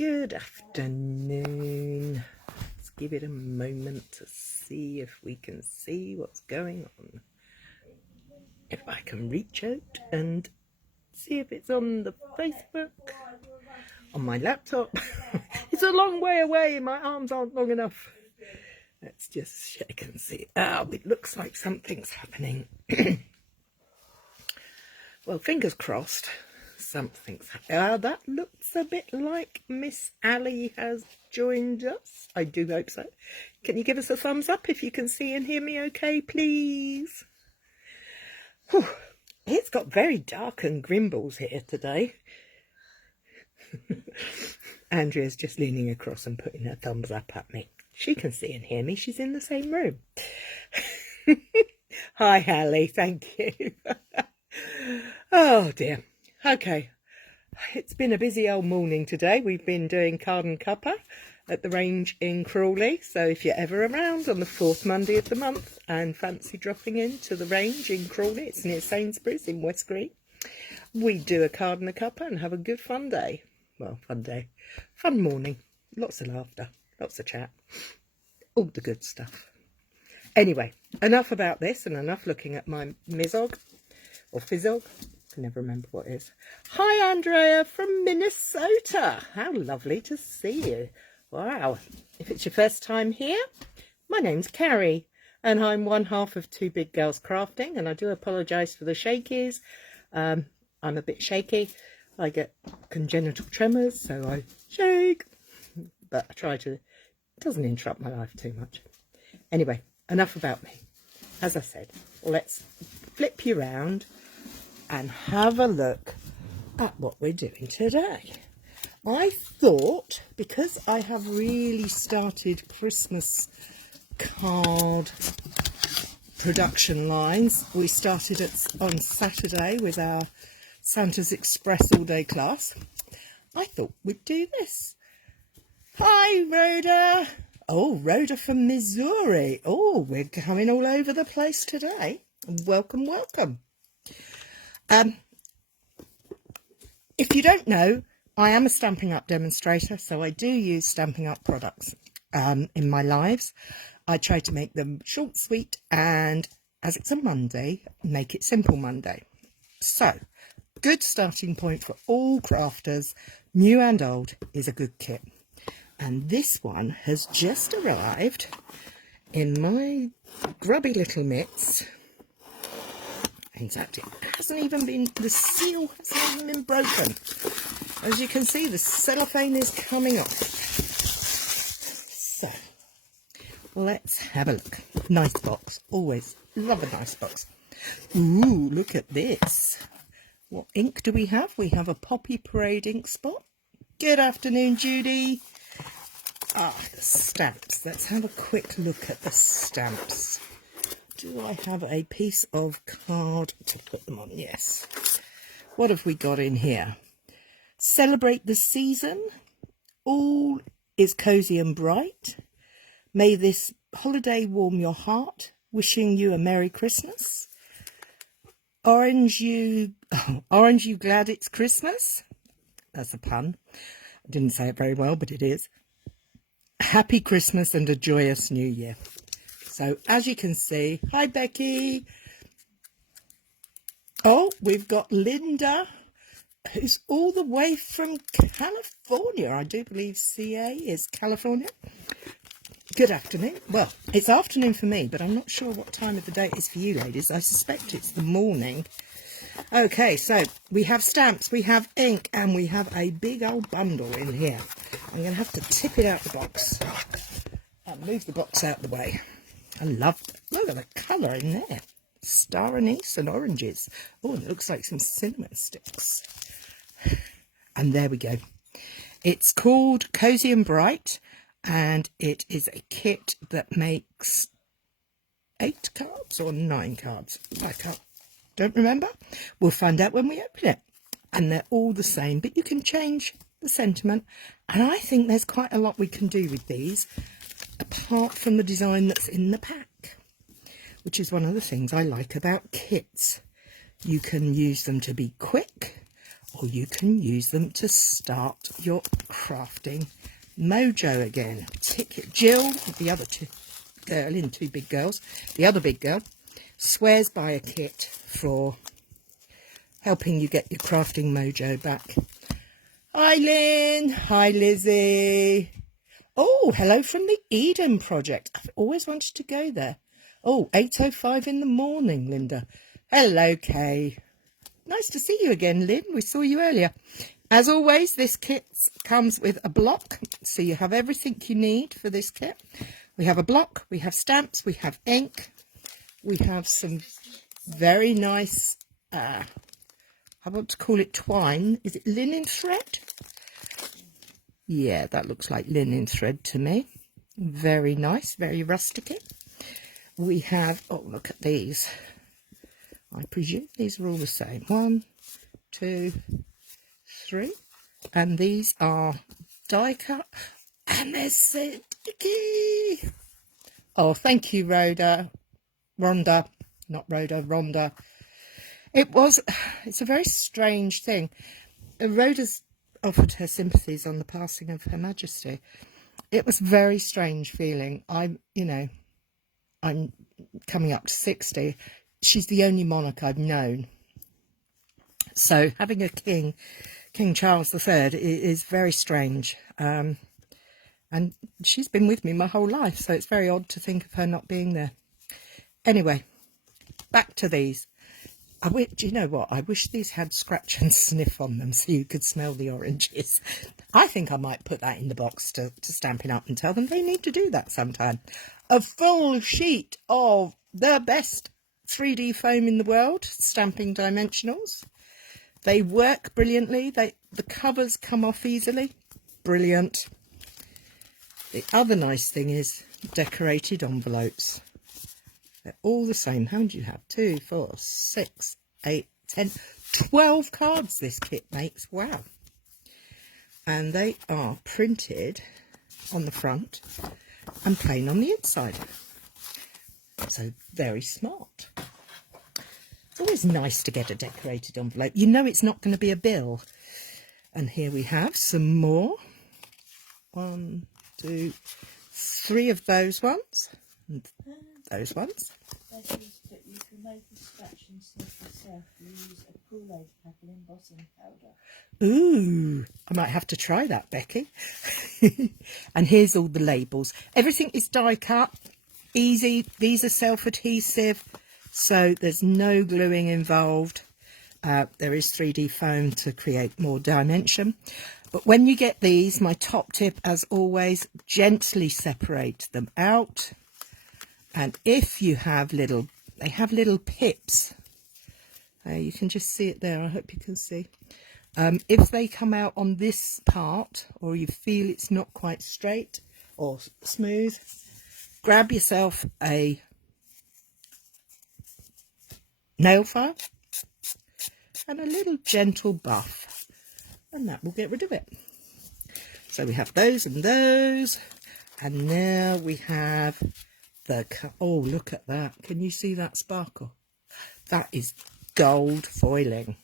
Good afternoon. Let's give it a moment to see if we can see what's going on. If I can reach out and see if it's on the Facebook, on my laptop. It's a long way away, my arms aren't long enough. Let's just check and see. Oh, it looks like something's happening. Well, fingers crossed. Something's happening. That looks a bit like Miss Ali has joined us. I do hope so. Can you give us a thumbs up if you can see and hear me okay, please? Whew. It's got very dark and grimbles here today. Andrea's just leaning across and putting her thumbs up at me. She can see and hear me. She's in the same room. Hi, Ali. Thank you. Oh, dear. Okay. It's been a busy old morning today. We've been doing card and cuppa at the range in Crawley. So if you're ever around on the 4th Monday of the month and fancy dropping into the range in Crawley, it's near Sainsbury's in West Green, we do a card and a cuppa and have a good fun day. Well, fun day. Fun morning. Lots of laughter. Lots of chat. All the good stuff. Anyway, enough about this and enough looking at my Mizog or Fizzog. I can never remember what it is. Hi, Andrea from Minnesota. How lovely to see you. Wow. If it's your first time here, my name's Cary and I'm one half of Two Big Girls Crafting, and I do apologise for the shakies. I'm a bit shaky. I get congenital tremors, so I shake. But I try to... It doesn't interrupt my life too much. Anyway, enough about me. As I said, let's flip you round and have a look at what we're doing today. I thought, because I have really started Christmas card production lines, we started on Saturday with our Santa's Express all-day class. I thought we'd do this. Hi, Rhoda. Oh, Rhoda from Missouri. Oh, we're coming all over the place today. Welcome, welcome. If you don't know, I am a Stampin' Up demonstrator, so I do use Stampin' Up products in my lives. I try to make them short, sweet, and as it's a Monday, make it simple Monday. So, good starting point for all crafters, new and old, is a good kit. And this one has just arrived in my grubby little mitts. Exactly. It hasn't even been, the seal hasn't even been broken. As you can see, the cellophane is coming off. So, let's have a look. Nice box. Always love a nice box. Ooh, look at this. What ink do we have? We have a Poppy Parade ink spot. Good afternoon, Judy. Ah, the stamps. Let's have a quick look at the stamps. Do I have a piece of card to put them on? Yes. What have we got in here? Celebrate the season. All is cozy and bright. May this holiday warm your heart. Wishing you a Merry Christmas. Orange you glad it's Christmas? That's a pun. I didn't say it very well, but it is. Happy Christmas and a joyous New Year. So, as you can see, hi Becky. Oh, we've got Linda, who's all the way from California. I do believe CA is California. Good afternoon. Well, it's afternoon for me, but I'm not sure what time of the day it is for you ladies. I suspect it's the morning. Okay, so we have stamps, we have ink, and we have a big old bundle in here. I'm going to have to tip it out the box and move the box out the way. I love it. Look at the colour in there. Star anise and oranges. Oh, it looks like some cinnamon sticks. And there we go. It's called Cosy and Bright, and it is a kit that makes 8 cards or 9 cards. Don't remember. We'll find out when we open it. And they're all the same, but you can change the sentiment. And I think there's quite a lot we can do with these, apart from the design that's in the pack, which is one of the things I like about kits. You can use them to be quick, or you can use them to start your crafting mojo again. Jill, the other girl in Two Big Girls, the other big girl, swears by a kit for helping you get your crafting mojo back. Hi Lynn, hi Lizzie. Oh, hello from the Eden Project. I've always wanted to go there. Oh, 8:05 in the morning, Linda. Hello, Kay. Nice to see you again, Lynn. We saw you earlier. As always, this kit comes with a block, so you have everything you need for this kit. We have a block, we have stamps, we have ink, we have some very nice, I want to call it twine. Is it linen thread? Yeah, that looks like linen thread to me. Very nice, very rustic. We have, oh, look at these. I presume these are all the same. 1, 2, 3. And these are die cut. And they're so sticky. Oh, thank you, Rhoda. Rhonda. Not Rhoda, Rhonda. It's a very strange thing. Rhoda's offered her sympathies on the passing of Her Majesty. It was a very strange feeling. I'm coming up to 60. She's the only monarch I've known. So having a king, King Charles III, is very strange. And she's been with me my whole life, so it's very odd to think of her not being there. Anyway, back to these. Do you know what? I wish these had scratch and sniff on them so you could smell the oranges. I think I might put that in the box to Stampin' Up and tell them they need to do that sometime. A full sheet of the best 3D foam in the world, stamping dimensionals. They work brilliantly. The covers come off easily. Brilliant. The other nice thing is decorated envelopes. They're all the same. How many do you have? 2, 4, 6, 8, 10, 12 cards this kit makes. Wow. And they are printed on the front and plain on the inside. So very smart. It's always nice to get a decorated envelope. You know it's not going to be a bill. And here we have some more. 1, 2, 3 of those ones. And those ones. You can make a scratch and sniff yourself. You use a Kool-Aid pack and embossing powder. Ooh, I might have to try that, Becky. And here's all the labels. Everything is die cut, easy. These are self-adhesive, so there's no gluing involved. There is 3D foam to create more dimension. But when you get these, my top tip, as always, gently separate them out. And if you have they have little pips. You can just see it there. I hope you can see. If they come out on this part, or you feel it's not quite straight or smooth, grab yourself a nail file and a little gentle buff, and that will get rid of it. So we have those and those, and now we have oh, look at that. Can you see that sparkle? That is gold foiling.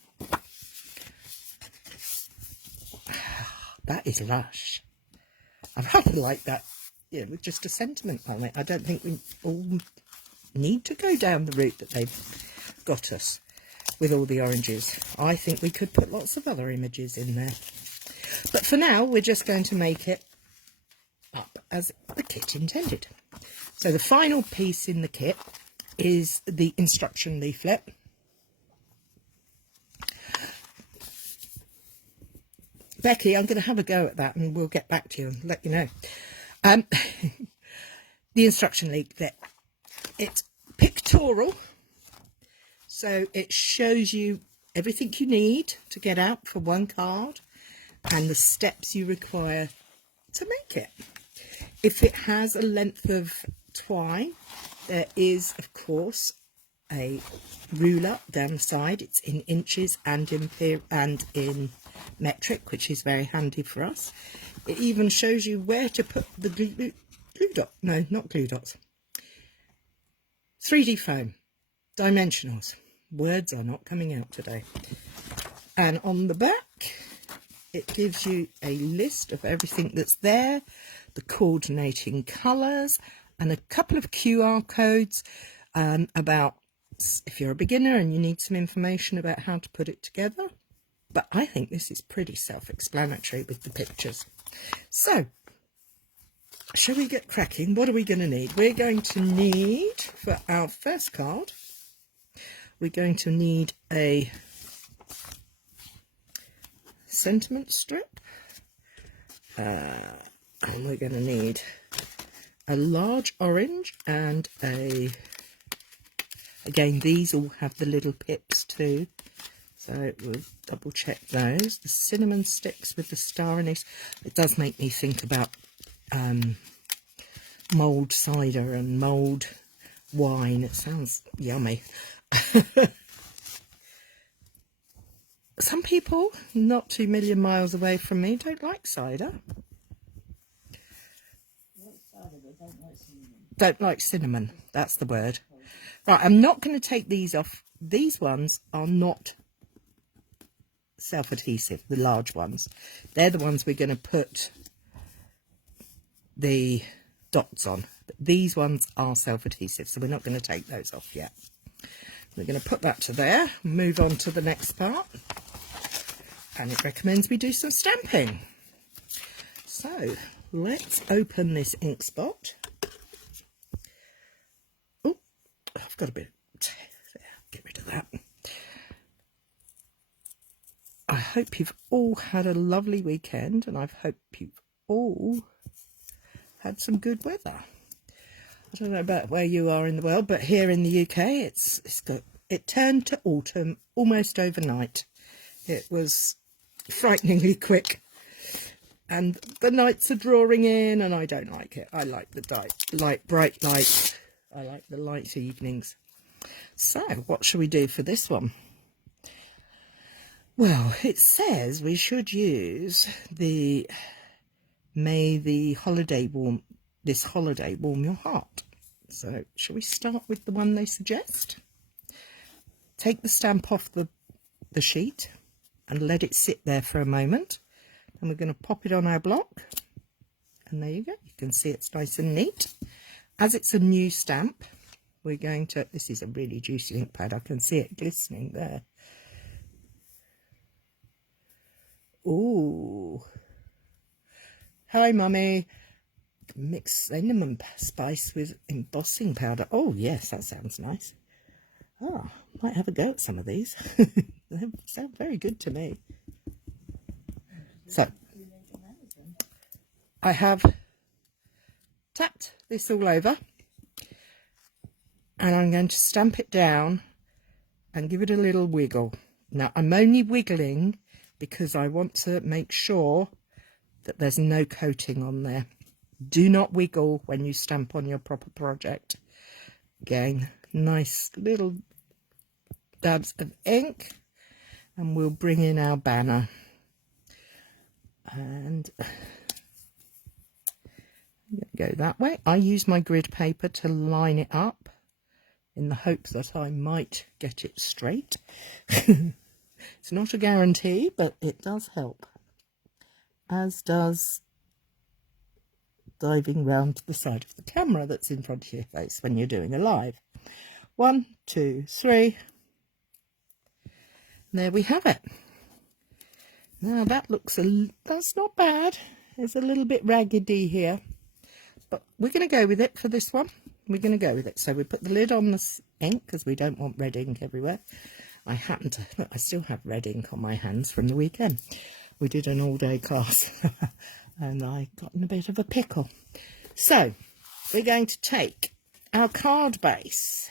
That is lush. I rather like that, with just a sentiment on it. I don't think we all need to go down the route that they've got us with all the oranges. I think we could put lots of other images in there. But for now, we're just going to make it up as the kit intended. So the final piece in the kit is the instruction leaflet. Becky, I'm going to have a go at that and we'll get back to you and let you know. The instruction leaflet, it's pictorial, so it shows you everything you need to get out for one card and the steps you require to make it. If it has a length of twine, there is, of course, a ruler down the side. It's in inches and in metric, which is very handy for us. It even shows you where to put the glue dot. No, not glue dots. 3D foam, dimensionals. Words are not coming out today. And on the back, it gives you a list of everything that's there, the coordinating colours, and a couple of QR codes about if you're a beginner and you need some information about how to put it together. But I think this is pretty self-explanatory with the pictures. So, shall we get cracking? What are we going to need? We're going to need, for our first card, we're going to need a sentiment strip. And we're going to need a large orange and again, these all have the little pips too. So we'll double check those. The cinnamon sticks with the star anise. It does make me think about mulled cider and mulled wine. It sounds yummy. Some people, not 2 million miles away from me, don't like cider. Don't like cinnamon. That's the word. Right, I'm not going to take these off. These ones are not self-adhesive, the large ones. They're the ones we're going to put the dots on. But these ones are self-adhesive, so we're not going to take those off yet. We're going to put that to there, move on to the next part. And it recommends we do some stamping. So let's open this ink spot. Oh, I've got a bit. Get rid of that. I hope you've all had a lovely weekend, and I hope you've all had some good weather. I don't know about where you are in the world, but here in the UK, it turned to autumn almost overnight. It was frighteningly quick, and the nights are drawing in, and I don't like it. I like the bright light. I like the light evenings. So what shall we do for this one? Well, it says we should use the May this holiday warm your heart. So shall we start with the one they suggest? Take the stamp off the sheet and let it sit there for a moment. And we're going to pop it on our block. And there you go. You can see it's nice and neat. As it's a new stamp, we're going to, this is a really juicy ink pad. I can see it glistening there. Ooh. Hi, Mummy. Mix cinnamon spice with embossing powder. Oh, yes, that sounds nice. Oh, might have a go at some of these. They sound very good to me. So, I have tapped this all over, and I'm going to stamp it down and give it a little wiggle. Now, I'm only wiggling because I want to make sure that there's no coating on there. Do not wiggle when you stamp on your proper project. Again, nice little dabs of ink, and we'll bring in our banner. And I'm going to go that way. I use my grid paper to line it up in the hope that I might get it straight. It's not a guarantee, but it does help. As does diving round to the side of the camera that's in front of your face when you're doing a live. 1, 2, 3. And there we have it. Now that that's not bad. It's a little bit raggedy here, but we're going to go with it for this one. We're going to go with it. So we put the lid on the ink because we don't want red ink everywhere. I still have red ink on my hands from the weekend. We did an all-day class and I got in a bit of a pickle. So we're going to take our card base.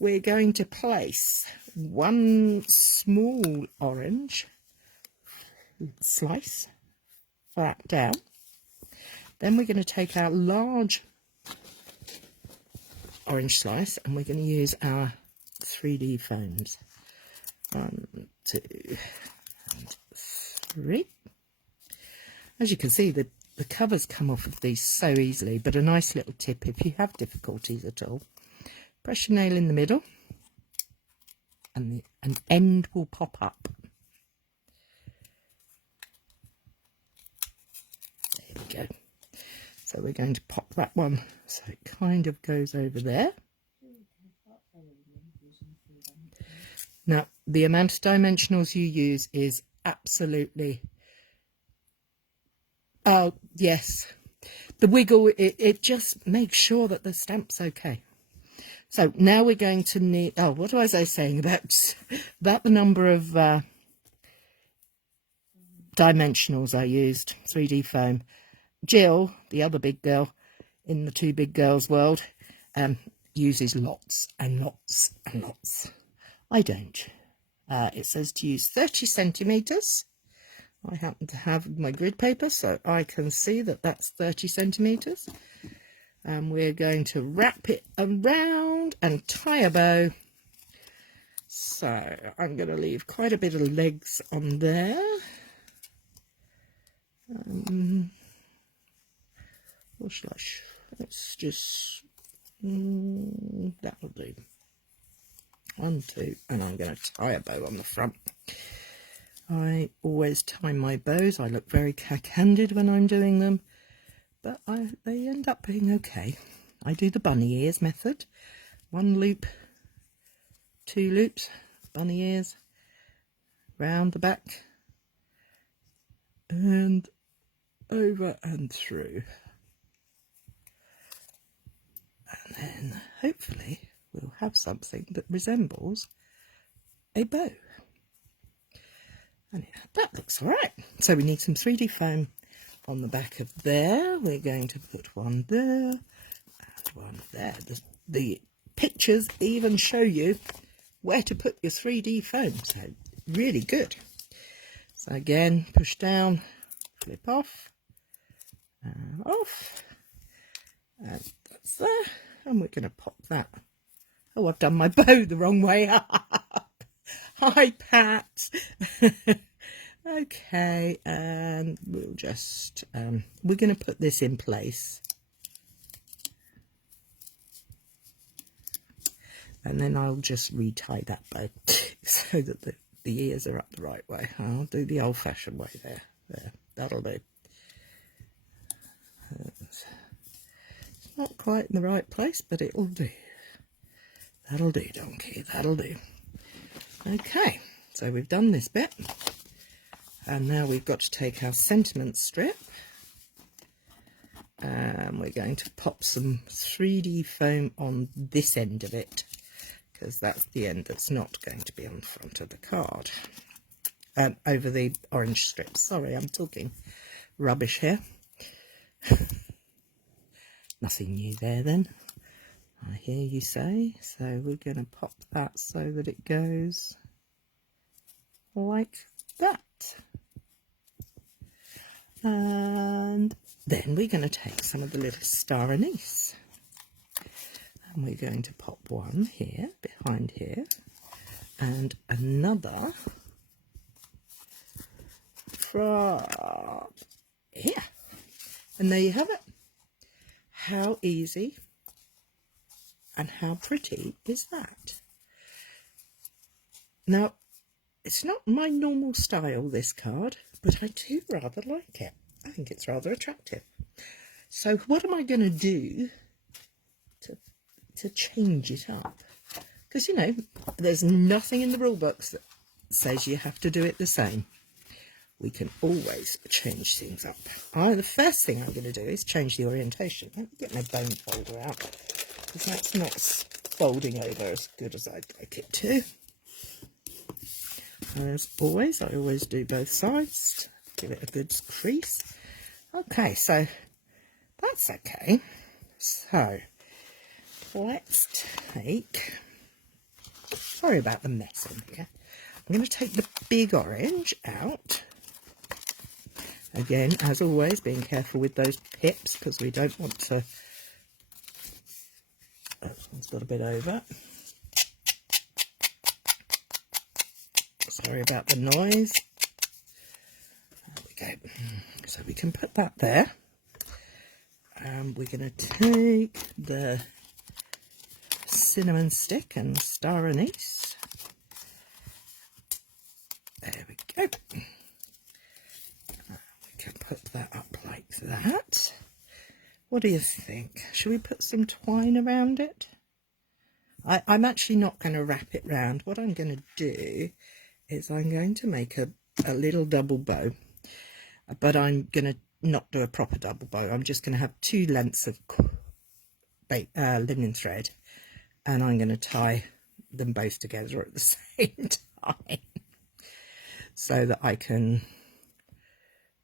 We're going to place one small orange slice flat down. Then we're going to take our large orange slice and we're going to use our 3D foams. 1, 2, and 3. As you can see, the covers come off of these so easily, but a nice little tip if you have difficulties at all. Press your nail in the middle and an end will pop up. go. So we're going to pop that one so it kind of goes over there. Now, the amount of dimensionals you use is absolutely... Oh, yes. The wiggle, it just makes sure that the stamp's okay. So now we're going to need... Oh, what was I saying about the number of dimensionals I used? 3D foam. Jill, the other big girl in the Two Big Girls world, uses lots and lots and lots. I don't. It says to use 30 centimetres. I happen to have my grid paper, so I can see that that's 30 centimetres. And we're going to wrap it around and tie a bow. So I'm going to leave quite a bit of legs on there. What shall I? Let's just... that'll do. 1, 2, and I'm going to tie a bow on the front. I always tie my bows. I look very cack-handed when I'm doing them, but they end up being okay. I do the bunny ears method. 1 loop, 2 loops, bunny ears, round the back, and over and through. And then hopefully we'll have something that resembles a bow. And that looks all right. So we need some 3D foam on the back of there. We're going to put one there and one there. The pictures even show you where to put your 3D foam, so really good. So again, push down, flip off, and off, and that's there. And we're going to pop that. Oh, I've done my bow the wrong way up. Hi, Pat. Okay, and we'll just, we're going to put this in place. And then I'll just retie that bow so that the ears are up the right way. I'll do the old-fashioned way there. There, that'll do. It's not quite in the right place, but it'll do. That'll do, donkey, that'll do. Okay, so we've done this bit. And now we've got to take our sentiment strip. And we're going to pop some 3D foam on this end of it, because that's the end that's not going to be on the front of the card. Over the orange strips. Sorry, I'm talking rubbish here. Nothing new there then, I hear you say. So we're going to pop that so that it goes like that. And then we're going to take some of the little star anise. And we're going to pop one here, behind here, and another from here. And there you have it. How easy and how pretty is that? Now, it's not my normal style, this card, but I do rather like it. I think it's rather attractive. So what am I going to do to change it up? Because, you know, there's nothing in the rule books that says you have to do it the same. We can always change things up. The first thing I'm going to do is change the orientation. Let me get my bone folder out, because that's not folding over as good as I'd like it to. As always, I always do both sides. Give it a good crease. Okay, so that's okay. So let's take... Sorry about the mess in here. I'm going to take the big orange out. Again, as always, being careful with those pips, because we don't want to... Oh, this one's got a bit over. Sorry about the noise. There we go. So we can put that there. And we're going to take the cinnamon stick and star anise. There we go. can put that up like that. What do you think? Should we put some twine around it? I'm actually not going to wrap it round. What I'm going to do is I'm going to make a little double bow, but I'm going to not do a proper double bow. I'm just going to have 2 lengths of linen thread, and I'm going to tie them both together at the same time so that I can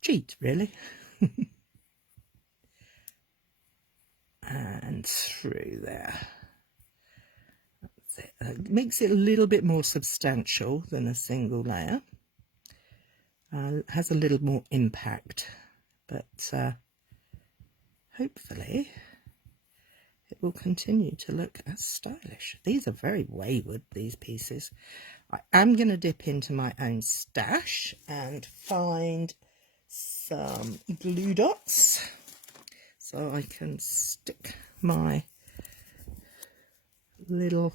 cheat, really. And through there. That's it. It makes it a little bit more substantial than a single layer. Has a little more impact, but hopefully it will continue to look as stylish. These are very wayward, these pieces. I am going to dip into my own stash and find some glue dots so I can stick my little,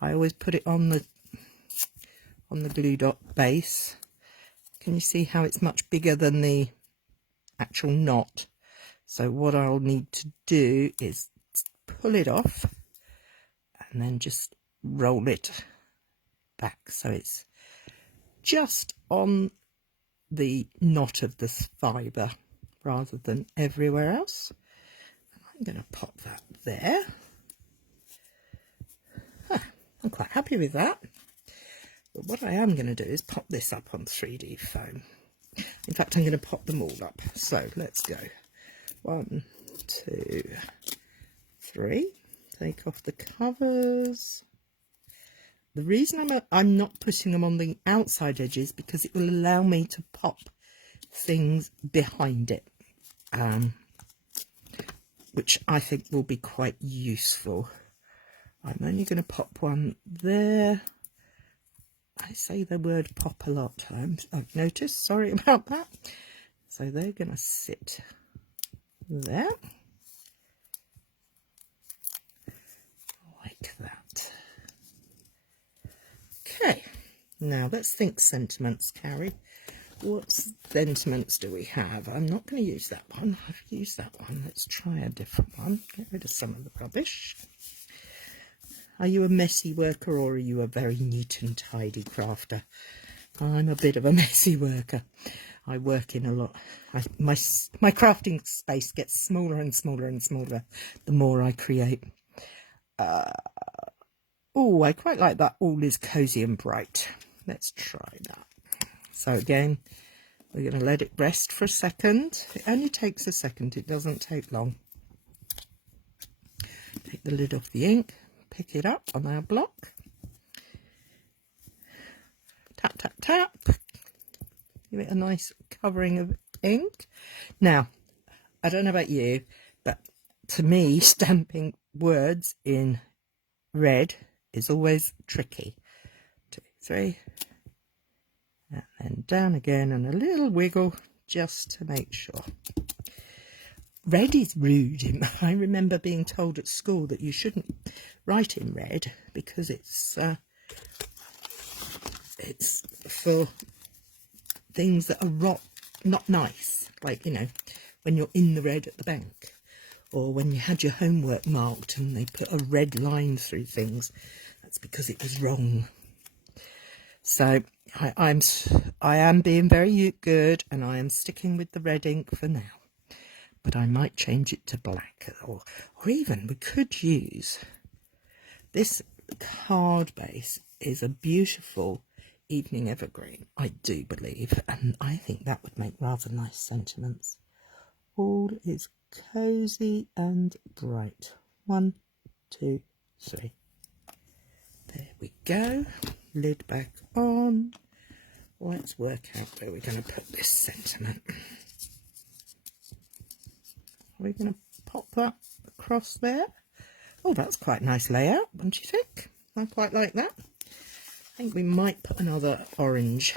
I always put it on the glue dot base. Can you see how it's much bigger than the actual knot? So what I'll need to do is pull it off and then just roll it back so it's just on the knot of this fibre rather than everywhere else. I'm going to pop that there. I'm quite happy with that. But what I am going to do is pop this up on 3D foam. In fact, I'm going to pop them all up. So let's go. 1, 2, 3. Take off the covers. The reason I'm not putting them on the outside edges because it will allow me to pop things behind it, which I think will be quite useful. I'm only going to pop one there. I say the word pop a lot, I've noticed. Sorry about that. So they're going to sit there. Like that. Okay. Now let's think sentiments, Cary. What sentiments do we have? I'm not going to use that one. I've used that one. Let's try a different one. Get rid of some of the rubbish. Are you a messy worker or are you a very neat and tidy crafter? I'm a bit of a messy worker. I work in a lot. My crafting space gets smaller and smaller and smaller the more I create. Oh, I quite like that. All is Cosy and Bright. Let's try that. So again, we're going to let it rest for a second. It only takes a second. It doesn't take long. Take the lid off the ink. Pick it up on our block. Tap, tap, tap. Give it a nice covering of ink. Now, I don't know about you, but to me, stamping words in red is always tricky. 2, 3. And then down again and a little wiggle just to make sure. Red is rude. I remember being told at school that you shouldn't write in red because it's for things that are not nice, like, you know, when you're in the red at the bank, or when you had your homework marked and they put a red line through things. That's because it was wrong. So I am being very good, and I am sticking with the red ink for now. But I might change it to black, or even we could use this card base. Is a beautiful evening evergreen, I do believe, and I think that would make rather nice sentiments. All is Cosy and Bright. 1, 2, 3. There we go. Lid back on. Let's work out where we're going to put this sentiment. We're going to pop that across there. Oh, that's quite a nice layout, don't you think? I quite like that. I think we might put another orange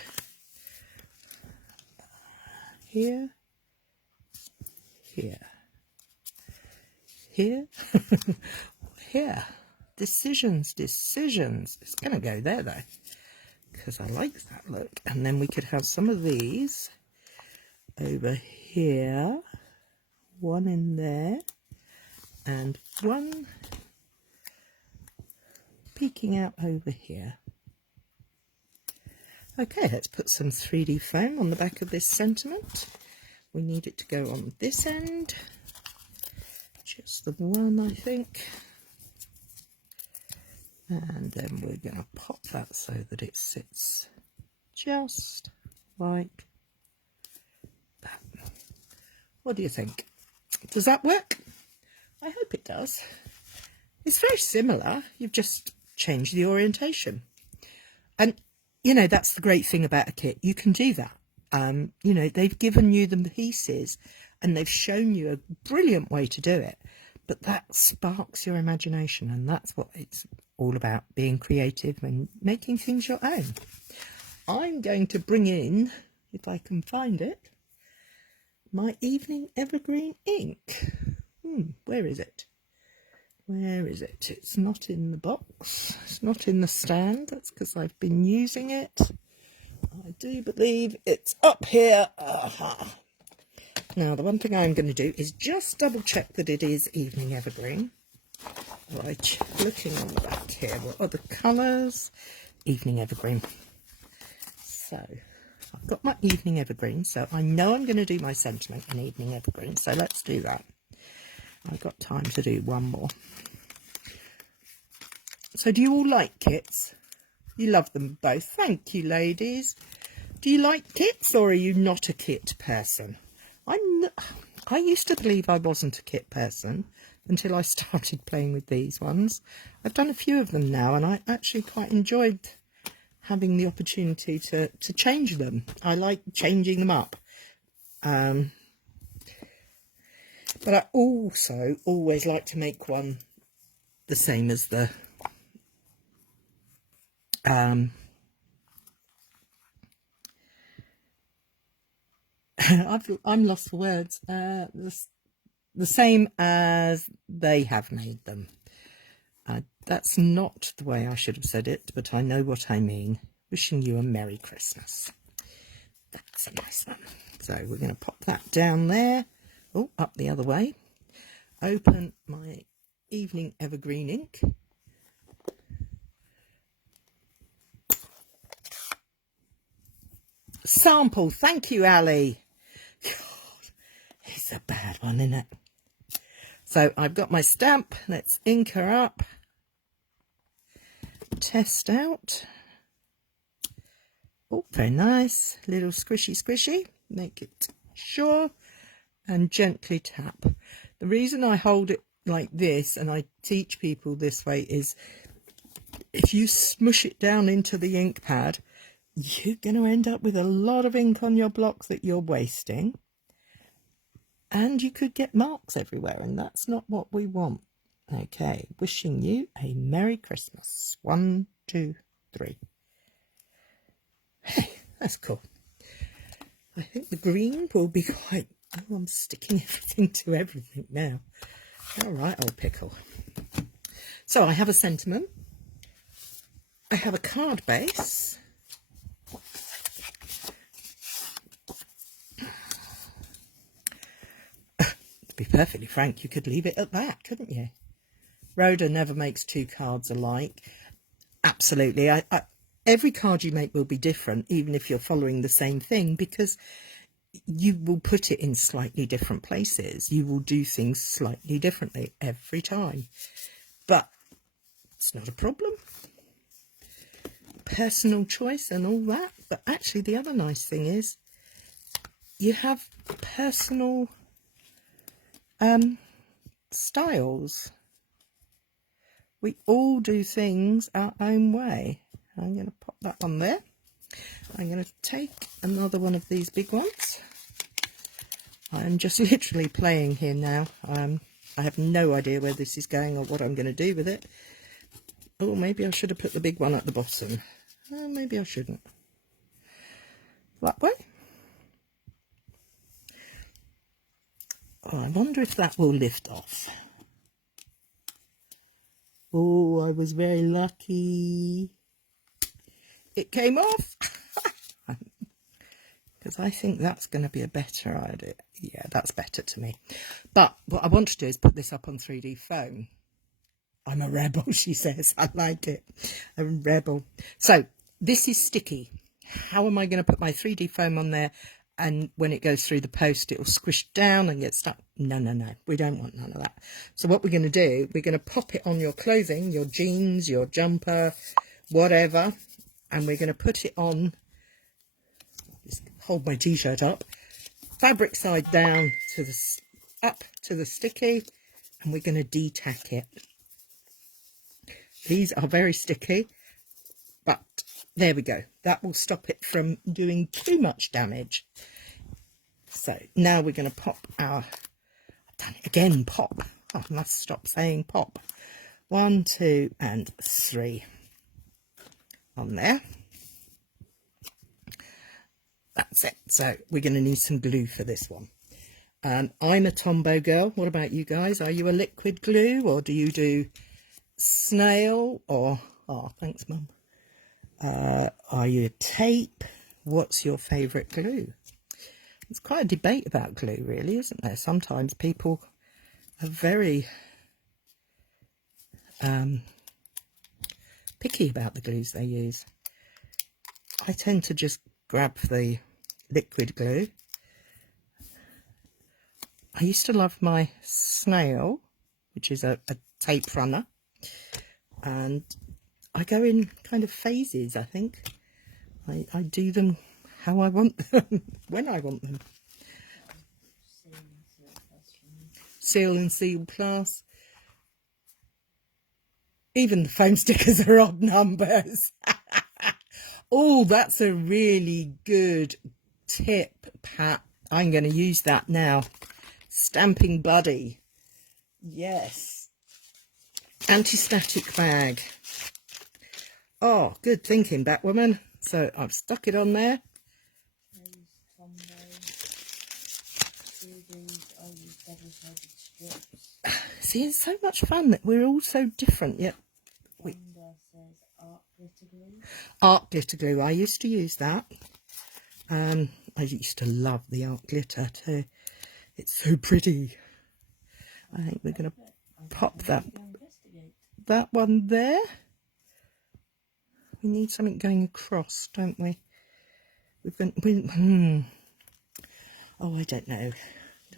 here, here, here, here. Decisions. It's going to go there though, because I like that look. And then we could have some of these over here, one in there, and one peeking out over here. Okay, let's put some 3D foam on the back of this sentiment. We need it to go on this end. Just the one, I think. And then we're going to pop that so that it sits just like that. What do you think? Does that work? I hope it does. It's very similar. You've just changed the orientation. And, you know, that's the great thing about a kit. You can do that. You know, they've given you the pieces and they've shown you a brilliant way to do it. But that sparks your imagination, and that's what it's all about, being creative and making things your own. I'm going to bring in, if I can find it, my evening evergreen ink. Where is it? Where is it? It's not in the box. It's not in the stand. That's because I've been using it. I do believe it's up here. Aha. Now, the one thing I'm going to do is just double check that it is evening evergreen. Right, looking on the back here, what are the colours? Evening evergreen. So, I've got my evening evergreen, so I know I'm going to do my sentiment in evening evergreen, so let's do that. I've got time to do one more. So, do you all like kits? You love them both. Thank you, ladies. Do you like kits, or are you not a kit person? I used to believe I wasn't a kit person until I started playing with these ones. I've done a few of them now, and I actually quite enjoyed having the opportunity to change them. I like changing them up. But I also always like to make one the same as the I'm lost for words. The same as they have made them. That's not the way I should have said it, but I know what I mean. Wishing you a Merry Christmas. That's a nice one. So we're going to pop that down there. Oh, up the other way. Open my evening evergreen ink. Sample. Thank you, Ali. God, it's a bad one, isn't it? So I've got my stamp. Let's ink her up. Test out. Oh, very nice. Little squishy. Make it sure. And gently tap. The reason I hold it like this and I teach people this way is if you smush it down into the ink pad, you're going to end up with a lot of ink on your block that you're wasting. And you could get marks everywhere, and that's not what we want. Okay, wishing you a Merry Christmas. 1, 2, 3. Hey, that's cool. I think the green will be quite... Oh, I'm sticking everything to everything now. All right, old pickle. So I have a sentiment. I have a card base. To be perfectly frank, you could leave it at that, couldn't you? Rhoda never makes two cards alike. Absolutely. Every card you make will be different, even if you're following the same thing, because you will put it in slightly different places. You will do things slightly differently every time. But it's not a problem. Personal choice and all that. But actually, the other nice thing is you have personal styles. We all do things our own way. I'm going to pop that on there. I'm going to take another one of these big ones. I'm just literally playing here now. I have no idea where this is going or what I'm going to do with it. Oh, maybe I should have put the big one at the bottom. Maybe I shouldn't. That way. Oh, I wonder if that will lift off. Oh, I was very lucky. It came off. because I think that's going to be a better idea. Yeah, that's better to me. But what I want to do is put this up on 3D foam. I'm a rebel, she says. I like it. A rebel. So this is sticky. How am I going to put my 3D foam on there? And when it goes through the post, it will squish down and get stuck. No, no, no. We don't want none of that. So what we're going to do, we're going to pop it on your clothing, your jeans, your jumper, whatever. And we're going to put it on, just hold my t-shirt up, fabric side down to the, up to the sticky. And we're going to de-tack it. These are very sticky, but there we go. That will stop it from doing too much damage. So now we're going to pop our, I've done it again, pop. Oh, I must stop saying pop. 1, 2, and 3 on there. That's it. So we're going to need some glue for this one. I'm a Tombow girl. What about you guys? Are you a liquid glue, or do you do snail, or, oh, thanks, Mum. Are you a tape? What's your favourite glue? It's quite a debate about glue, really, isn't there? Sometimes people are very picky about the glues they use. I tend to just grab the liquid glue. I used to love my snail, which is a tape runner, and I go in kind of phases, I think. I do them how I want them, when I want them. Seal and seal class. Even the foam stickers are odd numbers. Oh, that's a really good tip, Pat. I'm going to use that now. Stamping Buddy. Yes. Anti-static bag. Oh, good thinking, Batwoman. So I've stuck it on there. See, it's so much fun that we're all so different, yet we... Art glitter glue. I used to use that. I used to love the art glitter too. It's so pretty. I think we're going to pop that one there. We need something going across, don't we? Oh, I don't know.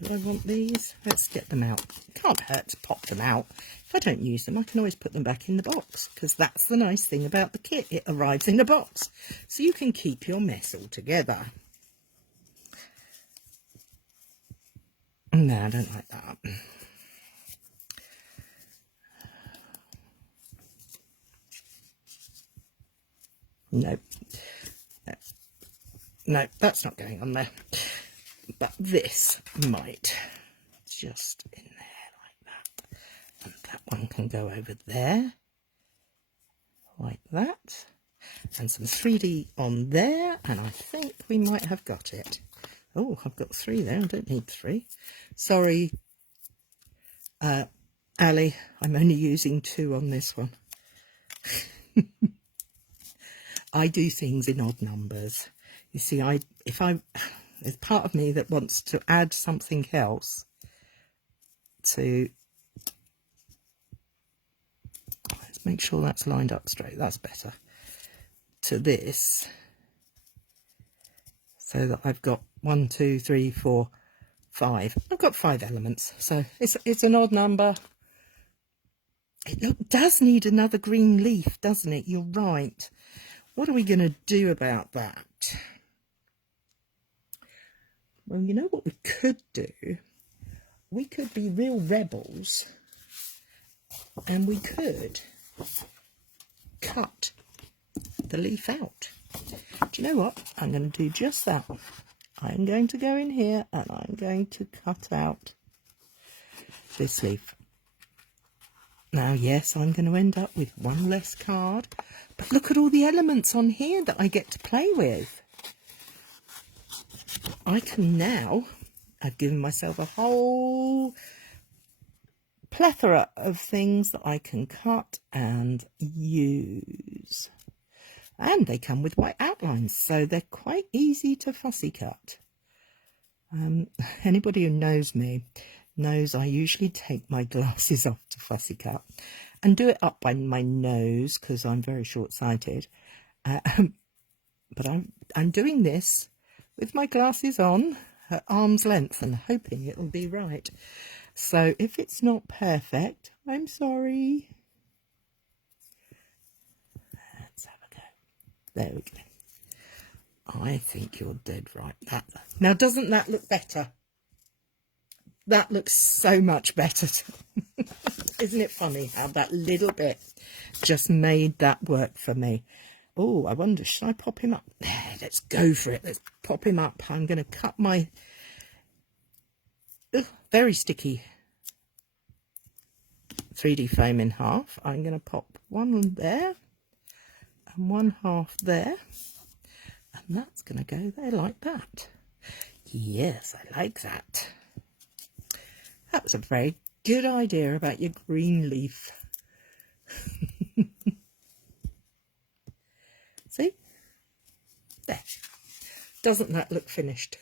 Do I want these? Let's get them out. Can't hurt to pop them out. If I don't use them, I can always put them back in the box, because that's the nice thing about the kit. It arrives in a box, so you can keep your mess all together. No, I don't like that. Nope. No, that's not going on there. But this might just in there like that. And that one can go over there like that. And some 3D on there. And I think we might have got it. Oh, I've got 3 there. I don't need 3. Sorry, Ali, I'm only using 2 on this one. I do things in odd numbers. You see, there's part of me that wants to add something else to, let's make sure that's lined up straight, that's better, to this, so that I've got 1, 2, 3, 4, 5. I've got 5 elements, so it's an odd number. It does need another green leaf, doesn't it? You're right. What are we going to do about that? Well, you know what we could do? We could be real rebels, and we could cut the leaf out. Do you know what? I'm going to do just that. I'm going to go in here and I'm going to cut out this leaf. Now, yes, I'm going to end up with one less card, but look at all the elements on here that I get to play with. I can now, I've given myself a whole plethora of things that I can cut and use. And they come with white outlines, so they're quite easy to fussy cut. Anybody who knows me knows I usually take my glasses off to fussy cut and do it up by my nose because I'm very short-sighted. But I'm doing this with my glasses on at arm's length and hoping it'll be right. So if it's not perfect, I'm sorry. Let's have a go. There we go. I think you're dead right. Now, doesn't that look better? That looks so much better. Isn't it funny how that little bit just made that work for me? Oh, I wonder, should I pop him up? There, let's go for it. Let's pop him up. I'm going to cut my very sticky 3D foam in half. I'm going to pop one there and one half there. And that's going to go there like that. Yes, I like that. That was a very good idea about your green leaf. See? There. Doesn't that look finished?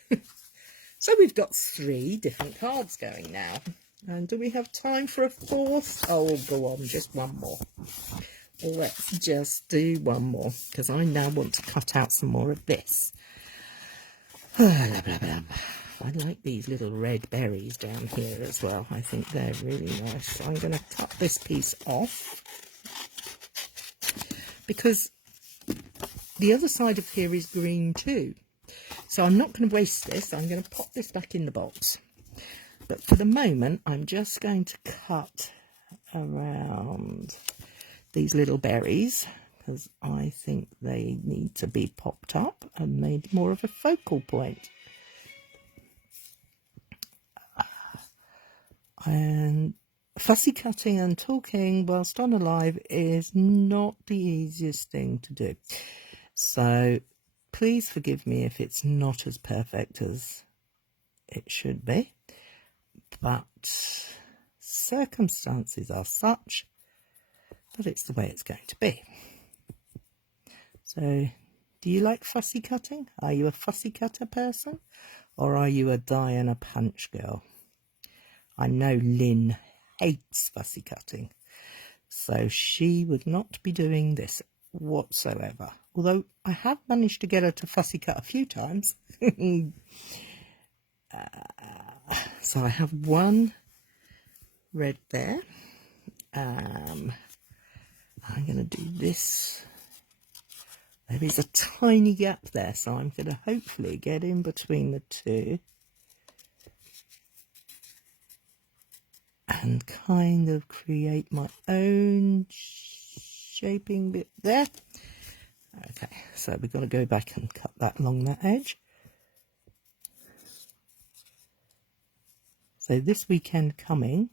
So we've got 3 different cards going now. And do we have time for a 4th? Oh, go on, just one more. Let's just do one more, because I now want to cut out some more of this. I like these little red berries down here as well. I think they're really nice. So I'm going to cut this piece off, because the other side of here is green too. So I'm not going to waste this. I'm going to pop this back in the box. But for the moment, I'm just going to cut around these little berries, because I think they need to be popped up and made more of a focal point. And fussy cutting and talking whilst on a live is not the easiest thing to do. So please forgive me if it's not as perfect as it should be. But circumstances are such that it's the way it's going to be. So, do you like fussy cutting? Are you a fussy cutter person? Or are you a die and a punch girl? I know Lynn hates fussy cutting, so she would not be doing this whatsoever. Although I have managed to get her to fussy cut a few times. So I have one red there. I'm going to do this. There is a tiny gap there, so I'm going to hopefully get in between the two and kind of create my own shaping bit there. Okay, so we've got to go back and cut that along that edge. So this weekend coming,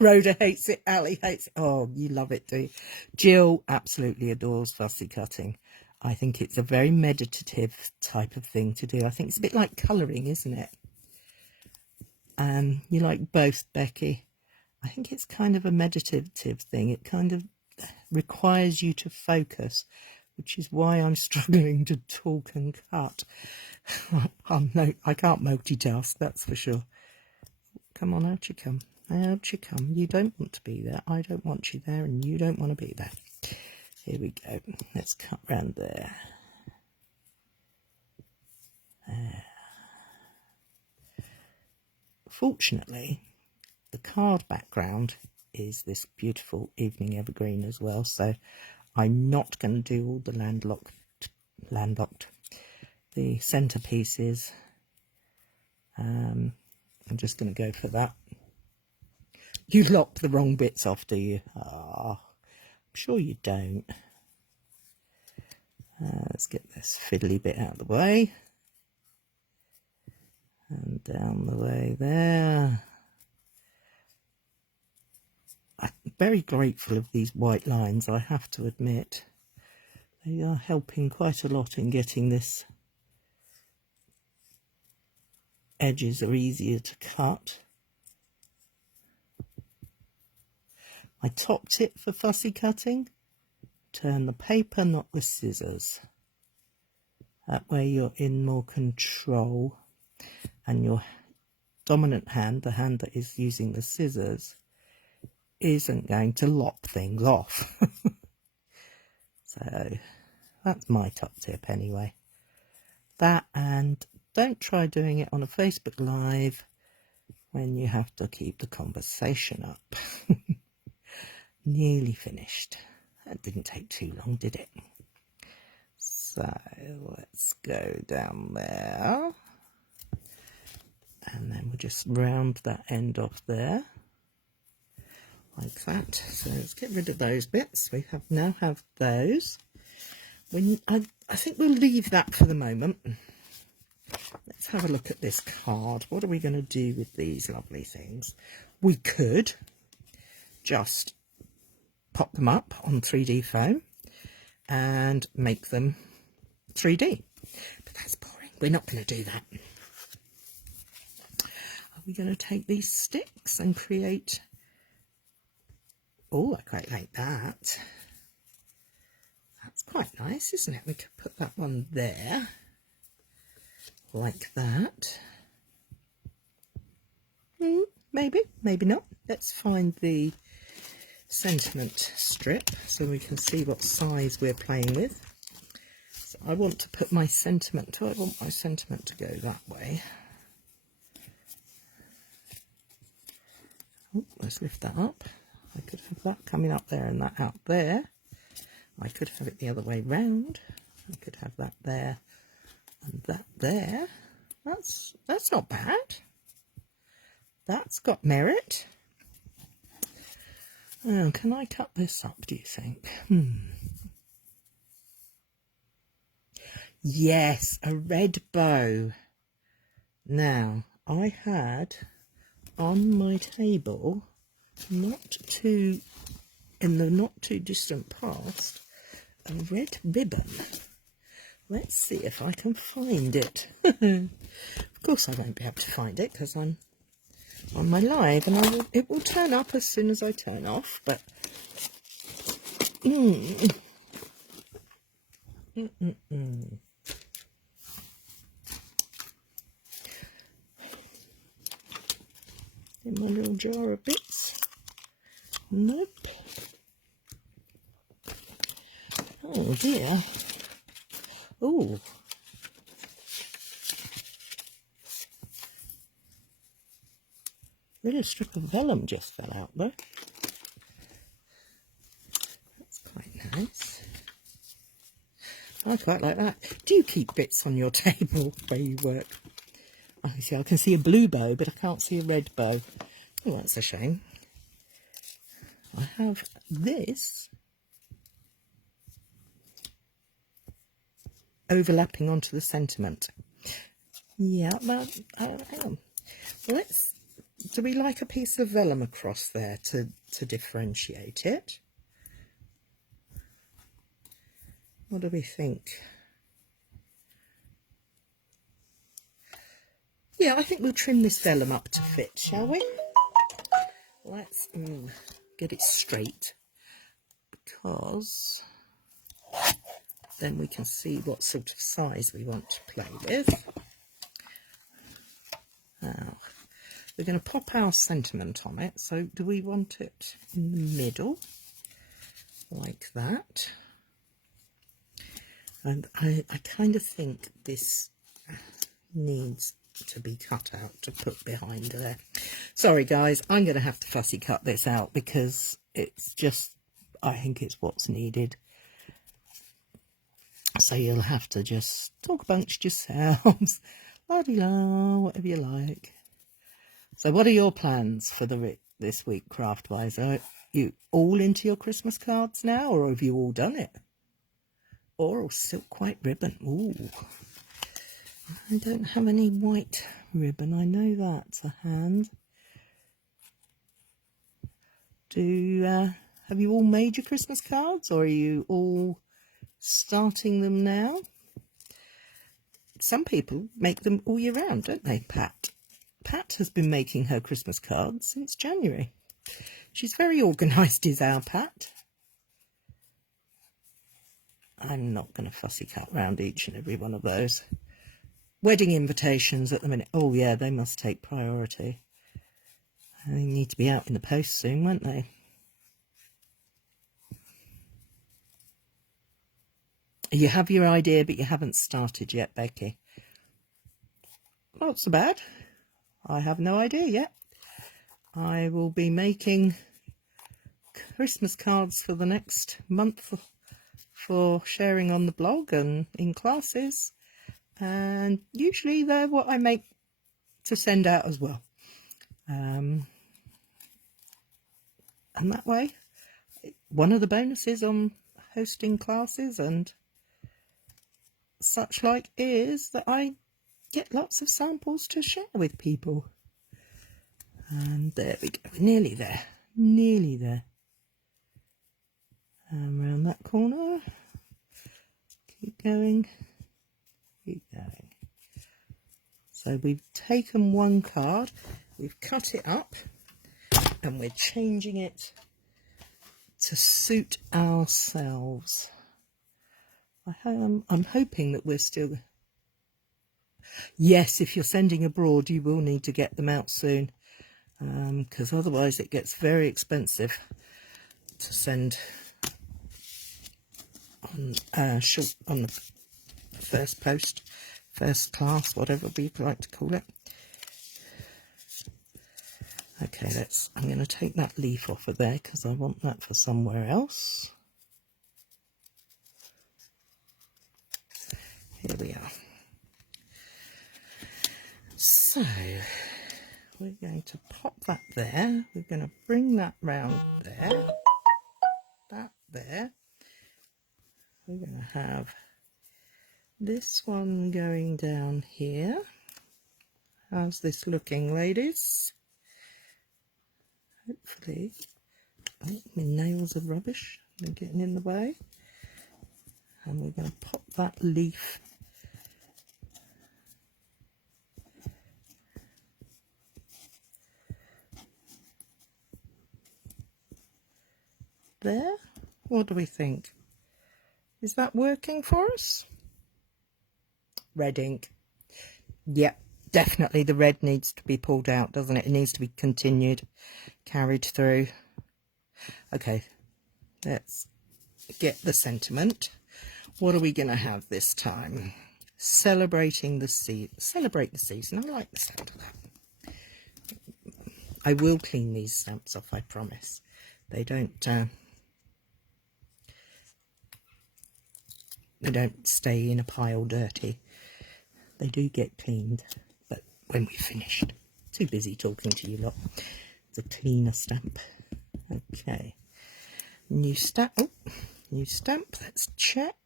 Rhoda hates it, Ali hates it. Oh, you love it, do you? Jill absolutely adores fussy cutting. I think it's a very meditative type of thing to do. I think it's a bit like colouring, isn't it? You like both, Becky. I think it's kind of a meditative thing. It kind of requires you to focus, which is why I'm struggling to talk and cut. I can't multitask, that's for sure. Come on, out you come. Out you come. You don't want to be there. I don't want you there, and you don't want to be there. Here we go. Let's cut round there. Fortunately, the card background is this beautiful evening evergreen as well, so I'm not going to do all the landlocked, the centerpieces. I'm just going to go for that. You lock the wrong bits off, do you? Oh, I'm sure you don't. Let's get this fiddly bit out of the way. And down the way there. I'm very grateful of these white lines, I have to admit. They are helping quite a lot in getting this. Edges are easier to cut. My top tip for fussy cutting, turn the paper, not the scissors. That way you're in more control, and your dominant hand, the hand that is using the scissors, isn't going to lop things off. So that's my top tip anyway. That, and don't try doing it on a Facebook Live when you have to keep the conversation up. Nearly finished. That didn't take too long, did it? So let's go down there. And then we'll just round that end off there. Like that. So let's get rid of those bits. We now have those. I think we'll leave that for the moment. Let's have a look at this card. What are we going to do with these lovely things? We could just pop them up on 3D foam and make them 3D. But that's boring. We're not going to do that. Are we going to take these sticks and create... Oh, I quite like that. That's quite nice, isn't it? We could put that one there. Like that. Maybe, maybe not. Let's find the sentiment strip so we can see what size we're playing with. So I want to put my sentiment, I want my sentiment to go that way. Oh, let's lift that up. I could have that coming up there and that out there. I could have it the other way round. I could have that there and that there. That's not bad. That's got merit. Oh, can I cut this up, do you think? Yes, a red bow. Now, I had on my table, in the not too distant past, a red ribbon. Let's see if I can find it. Of course I won't be able to find it because I'm on my live, and it will turn up as soon as I turn off, but in my little jar of bits. Nope. Oh dear. Oh. Little strip of vellum just fell out though. That's quite nice. I quite like that. Do you keep bits on your table where you work? Oh, you see, I can see a blue bow, but I can't see a red bow. Oh, that's a shame. I have this overlapping onto the sentiment. Yeah, well, hang on. Do we like a piece of vellum across there to differentiate it? What do we think? Yeah, I think we'll trim this vellum up to fit, shall we? Let's get it straight, because then we can see what sort of size we want to play with. Now, we're going to pop our sentiment on it. So do we want it in the middle, like that? And I kind of think this needs to be cut out to put behind there. Sorry guys, I'm going to have to fussy cut this out because it's just, I think it's what's needed. So you'll have to just talk amongst yourselves, la-di-la, whatever you like. So what are your plans for this week craft-wise? Are you all into your Christmas cards now, or have you all done it? Or silk white ribbon? Ooh, I don't have any white ribbon. I know that's a hand. Have you all made your Christmas cards, or are you all starting them now? Some people make them all year round, don't they, Pat? Pat has been making her Christmas cards since January. She's very organised, is our Pat. I'm not going to fussy cut round each and every one of those. Wedding invitations at the minute. Oh yeah, they must take priority. They need to be out in the post soon, won't they? You have your idea, but you haven't started yet, Becky. Not so bad. I have no idea yet. I will be making Christmas cards for the next month for sharing on the blog and in classes. And usually they're what I make to send out as well. And that way, one of the bonuses on hosting classes and such like is that I get lots of samples to share with people. And there we go, nearly there, nearly there. And round that corner, keep going, keep going. So we've taken one card, we've cut it up, and we're changing it to suit ourselves. I'm hoping that we're still... Yes, if you're sending abroad, you will need to get them out soon, because otherwise it gets very expensive to send on the first post, first class, whatever people like to call it. Okay, I'm going to take that leaf off of there because I want that for somewhere else. Here we are. So we're going to pop that there. We're going to bring that round there. That there. We're going to have this one going down here. How's this looking, ladies? Hopefully. Oh, my nails are rubbish. They're getting in the way. And we're going to pop that leaf there. What do we think? Is that working for us? Red ink. Yep, definitely the red needs to be pulled out, doesn't it? It needs to be continued, carried through. Okay, let's get the sentiment. What are we going to have this time? Celebrating the season. Celebrate the season. I like the sound of that. I will clean these stamps off, I promise. They don't stay in a pile dirty. They do get cleaned, but when we've finished. Too busy talking to you lot. It's a cleaner stamp. Okay. New stamp. Oh, new stamp. Let's check.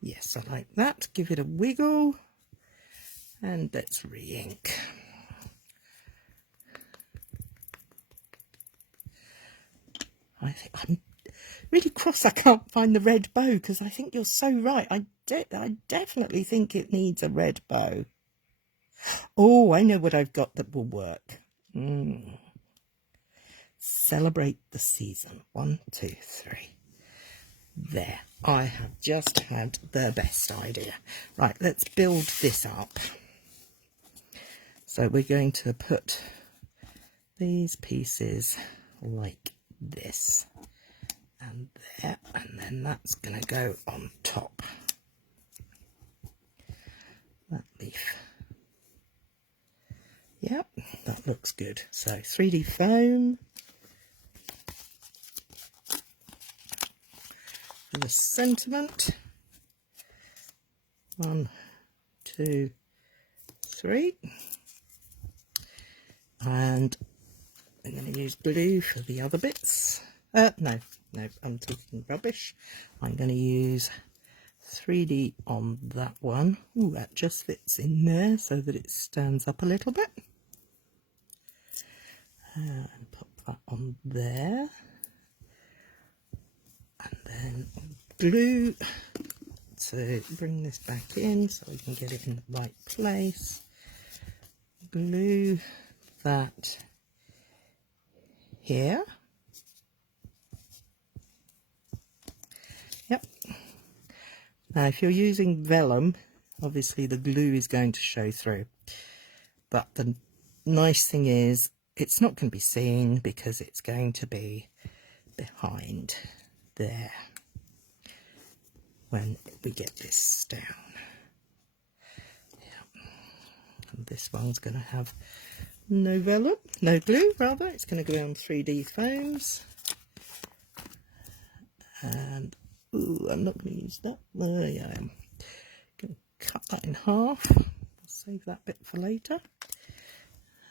Yes, I like that. Give it a wiggle. And let's re-ink. I think I'm really cross I can't find the red bow, because I think you're so right. I definitely think it needs a red bow. Oh, I know what I've got that will work. Celebrate the season. 1, 2, 3. There. I have just had the best idea. Right, let's build this up. So we're going to put these pieces like this. And there, and then that's going to go on top. That leaf. Yep, that looks good. So 3D foam for the sentiment. 1, 2, 3. And I'm going to use blue for the other bits. No, I'm talking rubbish. I'm going to use 3D on that one. Ooh, that just fits in there so that it stands up a little bit. And pop that on there. And then glue to bring this back in so we can get it in the right place. Glue that here. Yep. Now if you're using vellum, obviously the glue is going to show through, but the nice thing is it's not going to be seen because it's going to be behind there when we get this down. Yeah. And this one's going to have no vellum, no glue rather, it's going to go on 3D foams. And ooh, I'm not going to use that. There I am. Going to cut that in half. We'll save that bit for later.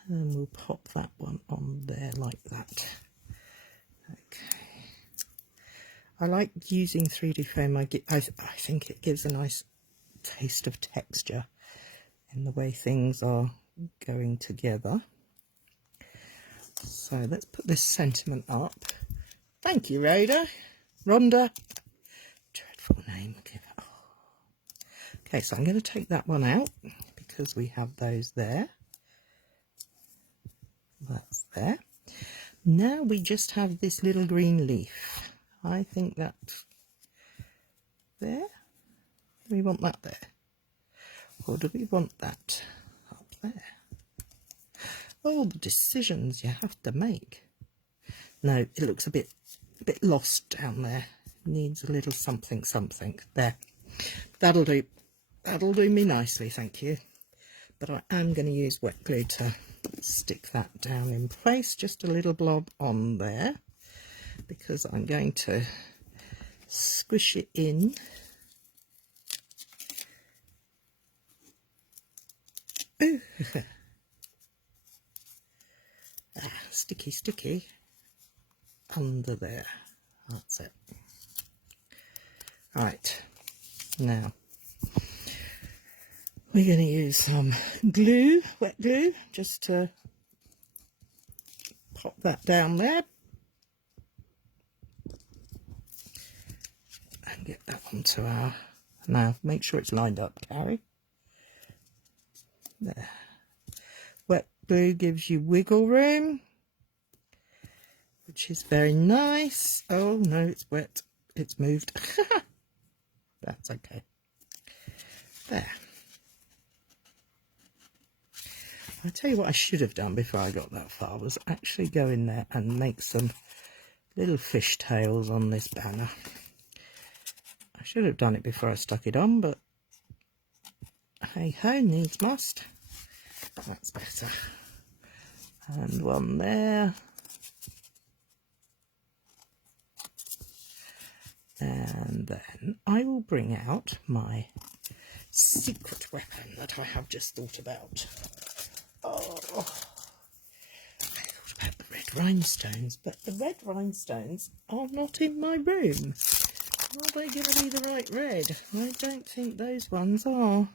And we'll pop that one on there like that. Okay. I like using 3D foam. I think it gives a nice taste of texture in the way things are going together. So let's put this sentiment up. Thank you, Rhoda. Rhonda. Dreadful name. Okay, so I'm going to take that one out because we have those there. That's there. Now we just have this little green leaf. I think that there. Do we want that there? Or do we want that up there? Oh, the decisions you have to make. No, it looks a bit lost down there. Needs a little something there. That'll do. That'll do me nicely, thank you. But I am going to use wet glue to stick that down in place. Just a little blob on there because I'm going to squish it in. Ooh. Sticky under there. That's it. Right, now we're going to use some glue, wet glue, just to pop that down there and get that onto our, now make sure it's lined up, Cary. There. Wet glue gives you wiggle room, which is very nice. Oh no, it's wet, it's moved. That's okay. There. I tell you what I should have done before I got that far was actually go in there and make some little fish tails on this banner. I should have done it before I stuck it on, but hey ho, needs must. That's better. And one there. And then I will bring out my secret weapon that I have just thought about. Oh, I thought about the red rhinestones, but the red rhinestones are not in my room. Are they going to be the right red? I don't think those ones are.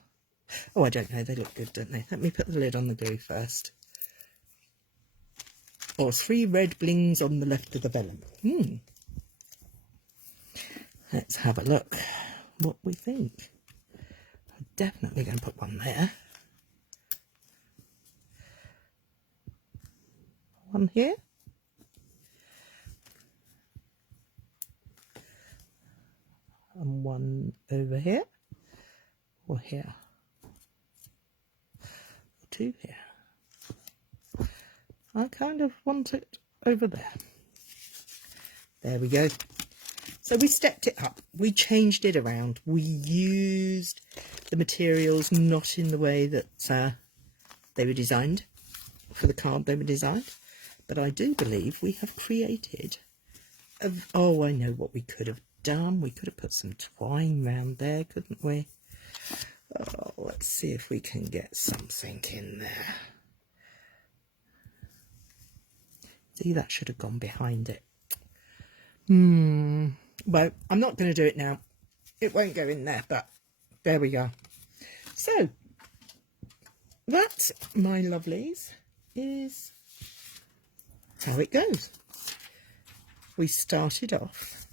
Oh, I don't know. They look good, don't they? Let me put the lid on the glue first. Or 3 red blings on the left of the vellum. Let's have a look what we think. I'm definitely going to put one there. One here. And one over here. Or here. Or 2 here. I kind of want it over there. There we go. So we stepped it up, we changed it around, we used the materials not in the way that they were designed, for the card they were designed, but I do believe we have created, oh, I know what we could have done, we could have put some twine round there, couldn't we? Oh, let's see if we can get something in there. See, that should have gone behind it. Well, I'm not going to do it now. It won't go in there, but there we go. So, that, my lovelies, is how it goes. We started off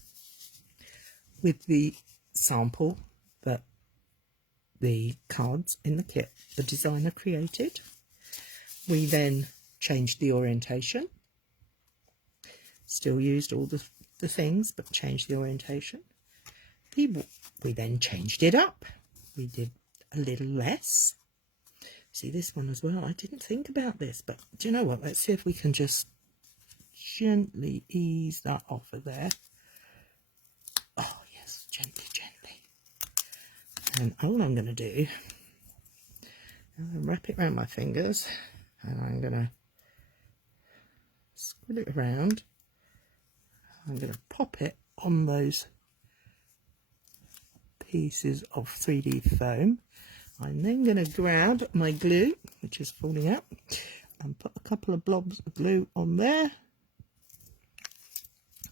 with the sample that the cards in the kit the designer created. We then changed the orientation. Still used all the things, but changed the orientation. we then changed it up. We did a little less. See this one as well. I didn't think about this, but do you know what? Let's see if we can just gently ease that off of there. Oh yes, gently, gently. And all I'm going to do, I'm going to wrap it around my fingers, and I'm going to squirt it around. I'm going to pop it on those pieces of 3D foam. I'm then going to grab my glue, which is falling out, and put a couple of blobs of glue on there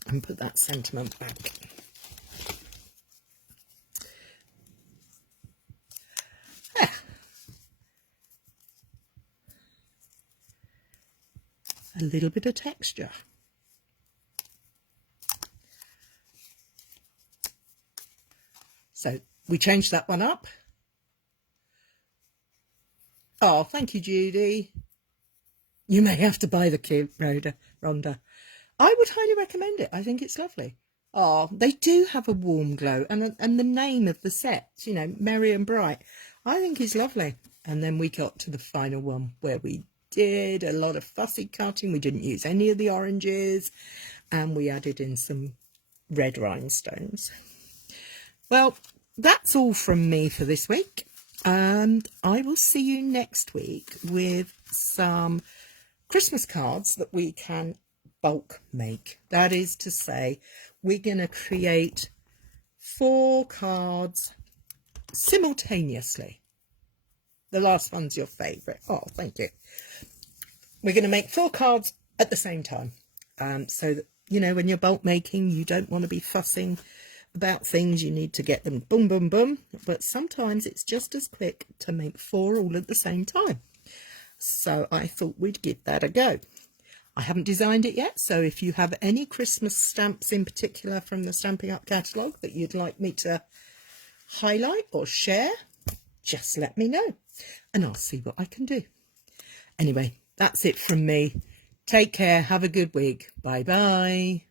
and put that sentiment back. Ah. A little bit of texture. So we changed that one up. Oh, thank you, Judy. You may have to buy the kit, Rhonda. I would highly recommend it. I think it's lovely. Oh, they do have a warm glow. And the name of the set, you know, Merry and Bright, I think is lovely. And then we got to the final one where we did a lot of fussy cutting. We didn't use any of the oranges. And we added in some red rhinestones. Well, that's all from me for this week. And I will see you next week with some Christmas cards that we can bulk make. That is to say, we're going to create 4 cards simultaneously. The last one's your favourite. Oh, thank you. We're going to make 4 cards at the same time. So that, you know, when you're bulk making, you don't want to be fussing about things. You need to get them boom, boom, boom. But sometimes it's just as quick to make 4 all at the same time. So I thought we'd give that a go. I haven't designed it yet, so if you have any Christmas stamps in particular from the Stampin' Up catalogue that you'd like me to highlight or share, just let me know and I'll see what I can do. Anyway, that's it from me. Take care. Have a good week. Bye-bye.